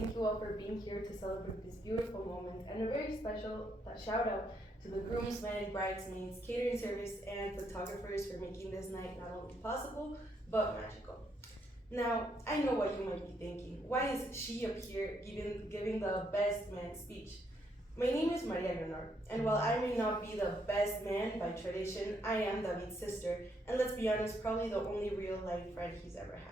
thank you all for being here to celebrate this beautiful moment, and a very special shout out to the groomsmen, bridesmaids, catering service, and photographers for making this night not only possible, but magical. Now, I know what you might be thinking. Why is she up here giving the best man speech? My name is Maria Leonor, and while I may not be the best man by tradition, I am David's sister, and let's be honest, probably the only real life friend he's ever had.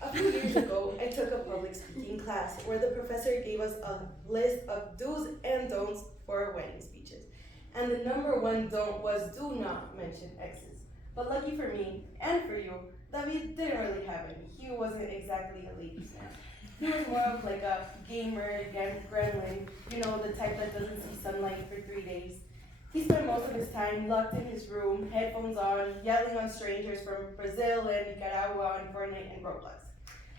A few years ago, I took a public speaking class where the professor gave us a list of do's and don'ts for wedding speeches. And the number one don't was do not mention exes. But lucky for me, and for you, David didn't really have any. He wasn't exactly a ladies' man. He was more of like a gamer, gremlin, the type that doesn't see sunlight for 3 days. He spent most of his time locked in his room, headphones on, yelling on strangers from Brazil and Nicaragua on Fortnite and Roblox.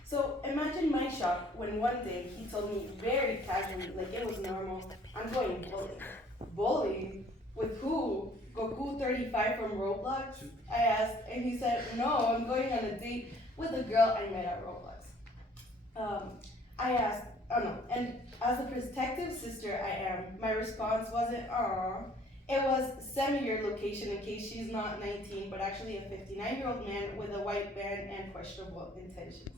So imagine my shock when one day he told me very casually, like it was normal, I'm going bowling. Bowling? With who? Goku 35 from Roblox? I asked, and he said, no, I'm going on a date with a girl I met at Roblox. I asked, oh no, and as a protective sister I am, my response wasn't, aw. It was, send me your location in case she's not 19, but actually a 59-year-old man with a white band and questionable intentions.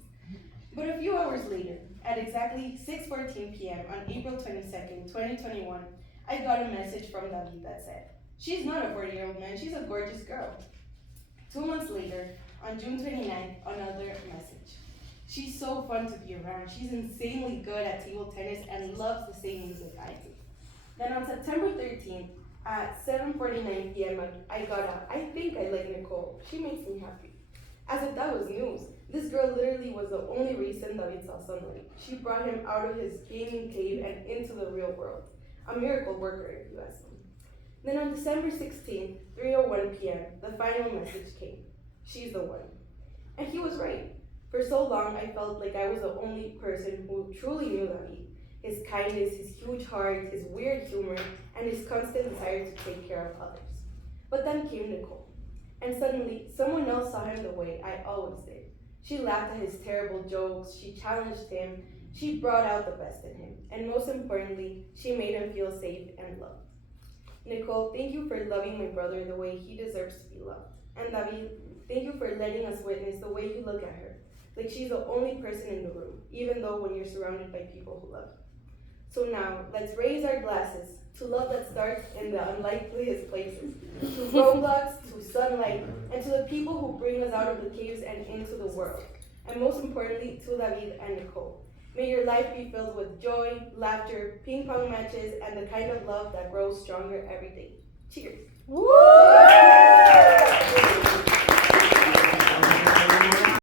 But a few hours later, at exactly 6:14 p.m. on April 22nd, 2021, I got a message from David that said, she's not a 40-year-old man, she's a gorgeous girl. 2 months later, on June 29th, another message. She's so fun to be around. She's insanely good at table tennis and loves the same music I do. Then on September 13th, at 7:49 p.m., I got a, I think I like Nicole. She makes me happy. As if that was news. This girl literally was the only reason David saw sunlight. She brought him out of his gaming cave and into the real world. A miracle worker, if you ask me. Then on December 16th, 3:01 p.m., the final message came. She's the one. And he was right. For so long, I felt like I was the only person who truly knew David. His kindness, his huge heart, his weird humor, and his constant desire to take care of others. But then came Nicole. And suddenly, someone else saw him the way I always did. She laughed at his terrible jokes, she challenged him, she brought out the best in him, and most importantly, she made him feel safe and loved. Nicole, thank you for loving my brother the way he deserves to be loved. And David, thank you for letting us witness the way you look at her, like she's the only person in the room, even though when you're surrounded by people who love you. So now, let's raise our glasses to love that starts in the unlikeliest places, to Roblox, to sunlight, and to the people who bring us out of the caves and into the world. And most importantly, to David and Nicole. May your life be filled with joy, laughter, ping pong matches, and the kind of love that grows stronger every day. Cheers. Woo!